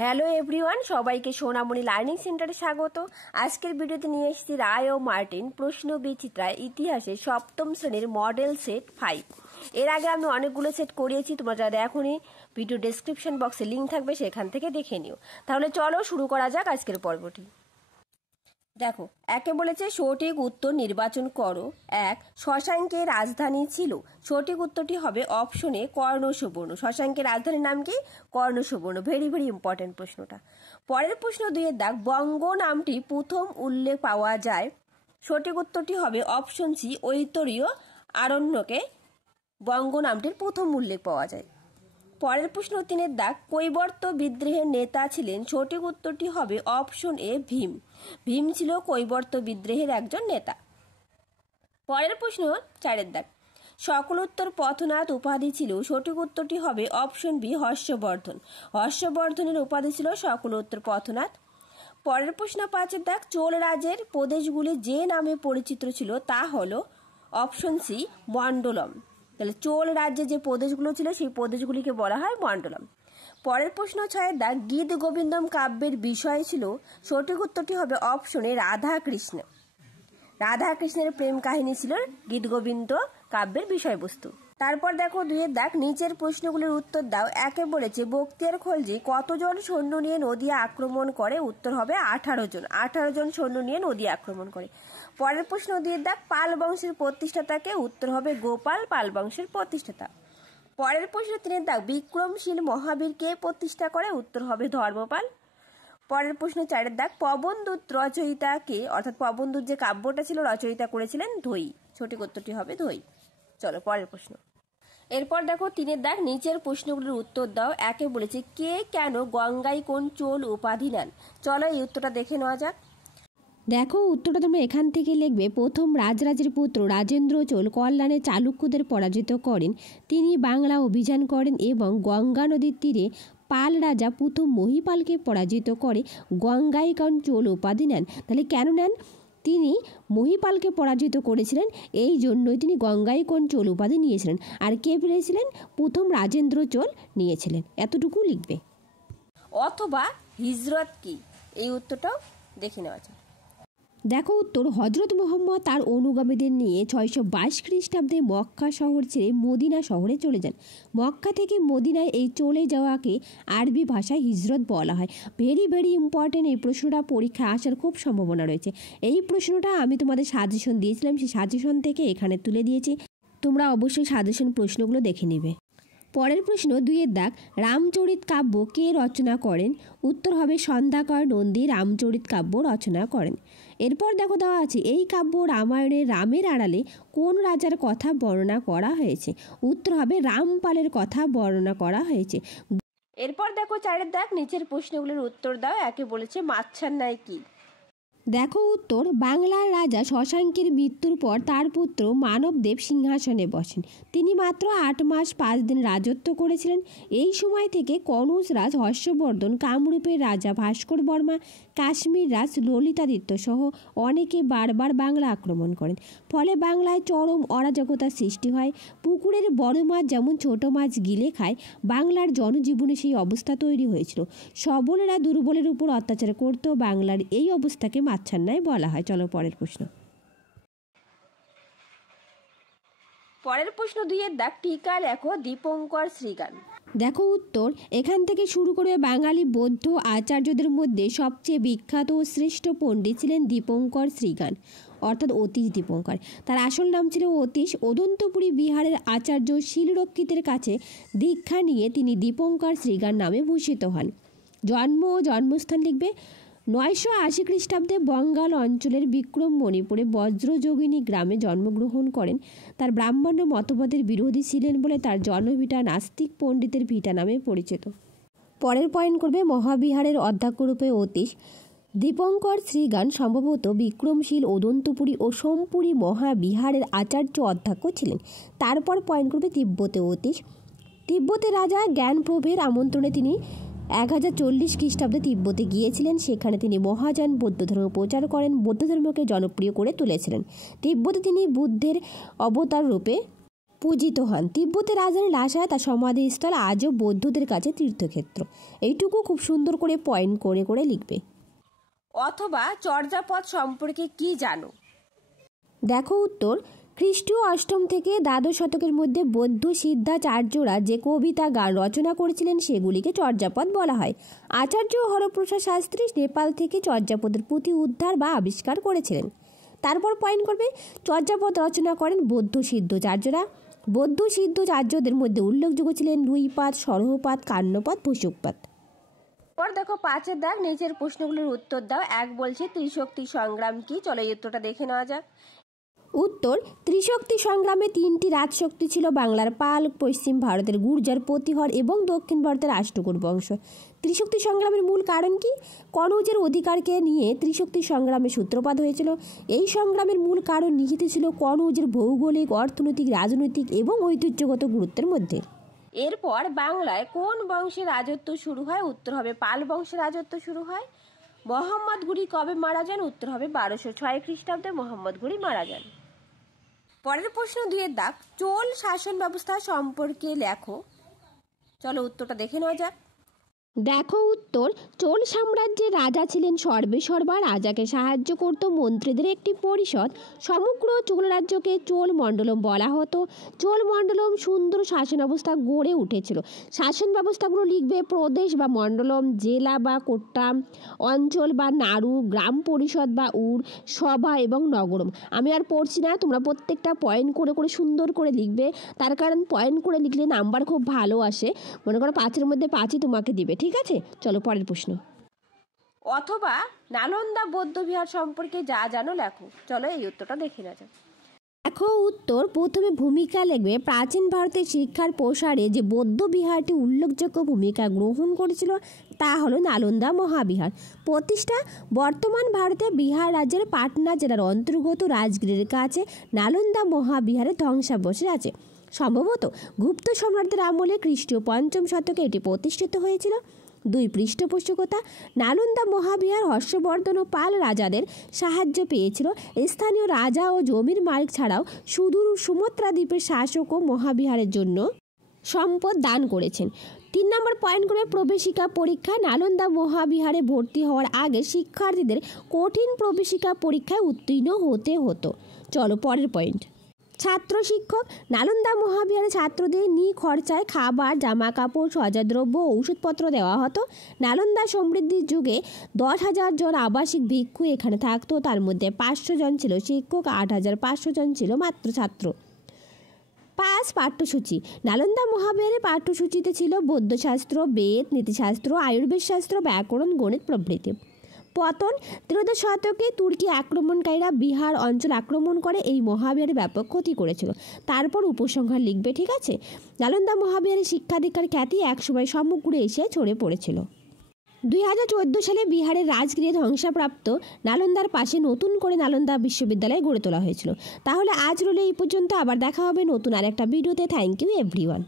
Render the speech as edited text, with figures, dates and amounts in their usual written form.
Hello everyone, সবাইকে সোনামণি learning সেন্টারে স্বাগত। আজকের ভিডিওতে নিয়ে এসেছি রায় ও মার্টিন প্রশ্ন বিচিত্রায় ইতিহাসে সপ্তম শ্রেণীর মডেল সেট 5। এর আগে আমি অনেকগুলো সেট করিয়েছি, তোমরা যারা দেখোনি ভিডিও ডেসক্রিপশন বক্সে লিঙ্ক থাকবে, সেখান থেকে দেখে নিও। তাহলে চলো শুরু করা যাক আজকের পর্বটি। দেখো, একে বলেছে সঠিক উত্তর নির্বাচন করো। 1. শশাঙ্কের রাজধানী ছিল। সঠিক উত্তরটি হবে অপশনে কর্ণসুবর্ণ। শশাঙ্কের রাজধানীর নাম কি? কর্ণসুবর্ণ। ভেরি ভেরি ইম্পর্টেন্ট প্রশ্নটা। পরের প্রশ্ন 2 এর দাগ, বঙ্গ নামটি প্রথম উল্লেখ পাওয়া যায়। সঠিক উত্তরটি হবে অপশন সি, ঐতরীয় আরণ্যকে বঙ্গ নামটির প্রথম উল্লেখ পাওয়া যায়। পরের প্রশ্ন 3 এর দাগ, কৈবর্ত বিদ্রোহের নেতা ছিলেন। সঠিক উত্তরটি হবে অপশন এ, ভীম। ভীম ছিল কৈবর্ত বিদ্রোহের একজন নেতা। পরের প্রশ্ন 4 এর দাগ, সকল উত্তর পথনাথ উপাধি ছিল। সঠিক উত্তরটি হবে অপশন বি, হর্ষবর্ধন। হর্ষবর্ধনের উপাধি ছিল সকল উত্তর পথনাথ। পরের প্রশ্ন 5 এর দাগ, চোল রাজের প্রদেশগুলি যে নামে পরিচিত ছিল তা হলো অপশন সি, মণ্ডলম। তাহলে চোল রাজ্যে যে প্রদেশগুলো ছিল সেই প্রদেশগুলিকে বলা হয় মণ্ডলম। পরের প্রশ্ন 6 এর দাগ, গীত গোবিন্দম কাব্যের বিষয় ছিল। সঠিক উত্তরটি হবে অপশনে রাধা কৃষ্ণ। রাধা কৃষ্ণের প্রেম কাহিনী ছিল গীত গোবিন্দ কাব্যের বিষয়বস্তু। তারপর দেখো 2 এর দাগ, নিচের প্রশ্নগুলির উত্তর দাও। একে বলেছে বক্তিয়ার খলজি কতজন সৈন্য নিয়ে নদিয়া আক্রমণ করে। উত্তর হবে 18 জন। 18 জন সৈন্য নিয়ে নদিয়া আক্রমণ করে। পরের প্রশ্ন 2 এর দাগ, পাল বংশের প্রতিষ্ঠাতাকে। উত্তর হবে গোপাল, পাল বংশের প্রতিষ্ঠাতা। পরের প্রশ্ন 3 এর দাগ, বিক্রমশীল মহাবীর কে প্রতিষ্ঠা করে। উত্তর হবে ধর্মপাল। পরের প্রশ্ন 4 এর দাগ, পবনদূত রচয়িতা কে, অর্থাৎ পবনদূত যে কাব্যটা ছিল রচয়িতা করেছিলেন ধৈ। সঠিক উত্তরটি হবে ধৈ। চলো পরের প্রশ্ন। এরপর দেখো 3 এর দাগ, নিচের প্রশ্নগুলির উত্তর দাও। একে বলেছে কে কেন গঙ্গাই কোন চোল উপাধি নেন। চলো এই উত্তরটা দেখে নেওয়া যাক। দেখো উত্তরটা তোমরা এখান থেকে লিখবে। প্রথম রাজরাজের পুত্র রাজেন্দ্র চোল কল্যাণে চালুক্যদের পরাজিত করেন। তিনি বাংলা অভিযান করেন এবং গঙ্গা নদীর তীরে পাল রাজা প্রথম মহিপালকে পরাজিত করে গঙ্গাইকন চোল উপাধি নেন। তাহলে কেন নেন? তিনি মহিপালকে পরাজিত করেছিলেন, এই জন্যই তিনি গঙ্গাইকন চোল উপাধি নিয়েছিলেন। আর কে পেয়েছিলেন? প্রথম রাজেন্দ্র চোল নিয়েছিলেন। এতটুকু লিখবে। অথবা হিজরত কি, এই উত্তরটাও দেখে নেওয়া যায়। দেখো উত্তর, হজরত মোহাম্মদ তার অনুগামীদের নিয়ে 622 খ্রিস্টাব্দে মক্কা শহর ছেড়ে মদিনা শহরে চলে যান। মক্কা থেকে মদিনায় এই চলে যাওয়াকে আরবি ভাষায় হিজরত বলা হয়। Very very important. এই প্রশ্নটা পরীক্ষায় আসার খুব সম্ভাবনা রয়েছে। এই প্রশ্নটা আমি তোমাদের সাজেশন দিয়েছিলাম, সেই সাজেশন থেকে এখানে তুলে দিয়েছি। তোমরা অবশ্যই সাজেশন প্রশ্নগুলো দেখে নেবে। পরের প্রশ্ন 2 এর দাগ, রামচরিত কাব্য কে রচনা করেন। উত্তর হবে সন্ধ্যাকর নন্দী রামচরিত কাব্য রচনা করেন। এরপর দেখো দেওয়া আছে, এই কাব্য রামায়ণের রামের আড়ালে কোন রাজার কথা বর্ণনা করা হয়েছে। উত্তর হবে রামপালের কথা বর্ণনা করা হয়েছে। এরপর দেখো 4 এর দাগ, নিচের প্রশ্নগুলির উত্তর দাও। একে বলেছে মাচ্ছান্নায় কি। দেখো উত্তর, বাংলার রাজা শশাঙ্কের মৃত্যুর পর তার পুত্র মানবদেব সিংহাসনে বসেন। তিনি মাত্র 8 মাস 5 দিন রাজত্ব করেছিলেন। এই সময় থেকে কনৌজ রাজ হর্ষবর্ধন, কামরূপের রাজা ভাস্কর বর্মা, কাশ্মীর রাজ ললিতাদিত্য সহ অনেকে বারবার বাংলা আক্রমণ করেন। ফলে বাংলায় চরম অরাজকতার সৃষ্টি হয়। পুকুরের বড় মাছ যেমন ছোট মাছ গিলে খায়, বাংলার জনজীবনে সেই অবস্থা তৈরি হয়েছিল। সবলেরা দুর্বলের উপর অত্যাচার করত। বাংলার এই অবস্থাকে মাচ্ছান্নায় বলা হয়। চলো পরের প্রশ্ন। পরের প্রশ্ন 2 এর দাগ, টিকা লেখো দীপঙ্কর শ্রীগান। দেখো উত্তর, এখান থেকে শুরু করে বাঙালি বৌদ্ধ আচার্যদের মধ্যে সবচেয়ে বিখ্যাত ও শ্রেষ্ঠ পণ্ডিত ছিলেন দীপঙ্কর শ্রীগান, অর্থাৎ অতীশ দীপঙ্কর। তার আসল নাম ছিল অতীশ। অদন্তপুরী বিহারের আচার্য শিলরক্ষিতের কাছে দীক্ষা নিয়ে তিনি দীপঙ্কর শ্রীগান নামে ভূষিত হন। জন্ম ও জন্মস্থান লিখবে। 980 খ্রিস্টাব্দে বঙ্গাল অঞ্চলের বিক্রম মণিপুরে বজ্রযোগিনী গ্রামে জন্মগ্রহণ করেন। তার ব্রাহ্মণ্য মতবাদের বিরোধী ছিলেন বলে তার জন্মভিটা নাস্তিক পণ্ডিতের ভিটা নামে পরিচিত। পরের পয়েন্ট করবে, মহাবিহারের অধ্যক্ষরূপে অতীশ দীপঙ্কর শ্রীগান সম্ভবত বিক্রমশীল, অদন্তপুরী ও সোমপুরী মহাবিহারের আচার্য অধ্যক্ষ ছিলেন। তারপর পয়েন্ট করবে, তিব্বতে অতীশ তিব্বতের রাজা জ্ঞানপ্রভের আমন্ত্রণে তিনি 1040 খ্রিস্টাব্দে তিব্বতে গিয়েছিলেন। সেখানে তিনি মহাযান বৌদ্ধ ধর্ম প্রচার করেন, বৌদ্ধ ধর্মকে জনপ্রিয় করে তুলেছিলেন। তিব্বতে তিনি বুদ্ধের অবতার রূপে পূজিত হন। তিব্বতের রাজধানী লাসায় তার সমাধিস্থল আজও বৌদ্ধদের কাছে তীর্থক্ষেত্র। এইটুকু খুব সুন্দর করে পয়েন্ট করে করে লিখবে। অথবা চর্যাপদ সম্পর্কে কি জানো? দেখো উত্তর, খ্রিস্টীয় অষ্টম থেকে দ্বাদশ শতকের মধ্যে বৌদ্ধ সিদ্ধাচার্যরা যে কবিতা গান রচনা করেছিলেন সেগুলিকে চর্যাপদ বলা হয়। আচার্য হরপ্রসাদ শাস্ত্রী নেপাল থেকে চর্যাপদের পুঁথি উদ্ধার বা আবিষ্কার করেছিলেন। তারপর পয়েন্ট করবে, চর্যাপদ রচনা করেন বৌদ্ধ সিদ্ধাচার্যরা। বৌদ্ধ সিদ্ধাচার্যদের মধ্যে উল্লেখযোগ্য ছিলেন রুইপাদ, সরহপাদ, কান্নপাদ, ভূষকপাদ। পর দেখো 5-এর দাগ, নিচের প্রশ্নগুলোর উত্তর দাও। 1 বলছে ত্রিশক্তি সংগ্রাম কি? চলো এই উত্তরটা দেখে নেওয়া যাক। উত্তর, ত্রিশক্তি সংগ্রামে 3টি রাজশক্তি ছিল বাংলার পাল, পশ্চিম ভারতের গুর্জার, প্রতিহর এবং দক্ষিণ ভারতের রাষ্ট্রকূট বংশ। ত্রিশক্তি সংগ্রামের মূল কারণ কি? কনৌজের অধিকারকে নিয়ে ত্রিশক্তি সংগ্রামের সূত্রপাত হয়েছিল। এই সংগ্রামের মূল কারণ নিহিত ছিল কনৌজের ভৌগোলিক, অর্থনৈতিক, রাজনৈতিক এবং ঐতিহ্যগত গুরুত্বের মধ্যে। এরপর বাংলায় কোন বংশের রাজত্ব শুরু হয়? উত্তর হবে পাল বংশের রাজত্ব শুরু হয়। মোহাম্মদ ঘুরি কবে মারা যান? উত্তর হবে 1206 খ্রিস্টাব্দে মোহাম্মদ ঘুরি মারা যান। পরের প্রশ্ন 2-এর দাগ, চোল শাসন ব্যবস্থা সম্পর্কে লেখো। চলো উত্তরটা দেখে নেওয়া যাক। দেখো উত্তর, চোল সাম্রাজ্যের রাজা ছিলেন সর্বেসর্বা। রাজাকে সাহায্য করত মন্ত্রীদের একটি পরিষদ। সমগ্র চোল রাজ্যকে চোল মণ্ডলম বলা হতো। চোল মণ্ডলম সুন্দর শাসন ব্যবস্থা গড়ে উঠেছিল। শাসন ব্যবস্থাগুলো লিখবে প্রদেশ বা মণ্ডলম, জেলা বা কোট্টাম, অঞ্চল বা নাড়ু, গ্রাম পরিষদ বা উর, সভা এবং নগরম। আমি আর পড়ছি না, তোমরা প্রত্যেকটা পয়েন্ট করে করে সুন্দর করে লিখবে। তার কারণ পয়েন্ট করে লিখলে নাম্বার খুব ভালো আসে। মনে করো 5-এর মধ্যে 5ই তোমাকে দিবে, ঠিক আছে? চলো পরের প্রশ্ন। অথবা নালন্দা বৌদ্ধ বিহার সম্পর্কে যা জানো লেখো। চলো এই উত্তরটা দেখে নেওয়া যাক। দেখো উত্তর, প্রথমে ভূমিকা লিখবে প্রাচীন ভারতের শিক্ষার প্রসারে যে বৌদ্ধ বিহারটি উল্লেখযোগ্য ভূমিকা গ্রহণ করেছিল তা হলো নালন্দা মহাবিহার। প্রতিষ্ঠা বর্তমান ভারতে বিহার রাজ্যের পাটনা জেলার অন্তর্গত রাজগিরের কাছে নালন্দা মহাবিহারের ধ্বংসাবশেষ আছে। সম্ভবত গুপ্ত সম্রাটদের আমলে খ্রিস্টীয় 5ম শতকে এটি প্রতিষ্ঠিত হয়েছিল। 2 পৃষ্ঠপোষকতা, নালন্দা মহাবিহার হর্ষবর্ধন ও পাল রাজাদের সাহায্য পেয়েছিল। স্থানীয় রাজা ও জমির মালিক ছাড়াও সুদূর সুমাত্রা দ্বীপের শাসকও মহাবিহারের জন্য সম্পদ দান করেছেন। 3 নম্বর পয়েন্ট করে প্রবেশিকা পরীক্ষা। নালন্দা মহাবিহারে ভর্তি হওয়ার আগে শিক্ষার্থীদের কঠিন প্রবেশিকা পরীক্ষায় উত্তীর্ণ হতে হতো। চলো পরের পয়েন্ট। ছাত্র শিক্ষক, নালন্দা মহাবিহারে ছাত্রদের নিখরচায় খাবার, জামা কাপড়, সজ্জাদ্রব্য, ঔষধপত্র দেওয়া হতো। নালন্দা সমৃদ্ধির যুগে 10,000 জন আবাসিক ভিক্ষু এখানে থাকতো। তার মধ্যে 500 জন ছিল শিক্ষক, 8,500 জন ছিল মাত্র ছাত্র। 5 পাঠ্যসূচি। নালন্দা মহাবিহারের পাঠ্যসূচিতে ছিল বৌদ্ধশাস্ত্র, বেদ, নীতিশাস্ত্র, আয়ুর্বেদ শাস্ত্র, ব্যাকরণ, গণিত প্রভৃতি। পতন, 13 শতকে তুর্কি আক্রমণকারীরা বিহার অঞ্চল আক্রমণ করে এই মহাবিহারের ব্যাপক ক্ষতি করেছিল। তারপর উপসংহার লিখবে, ঠিক আছে? নালন্দা মহাবিহারের শিক্ষা দীক্ষার খ্যাতি একসময় সমগ্র এশিয়ায় ছড়িয়ে পড়েছিল। 2014 সালে বিহারের রাজগিরে ধ্বংসপ্রাপ্ত নালন্দার পাশে নতুন করে নালন্দা বিশ্ববিদ্যালয় গড়ে তোলা হয়েছিল। তাহলে আজ রইল এই পর্যন্ত। আবার দেখা হবে নতুন আরেকটা ভিডিওতে। Thank you everyone.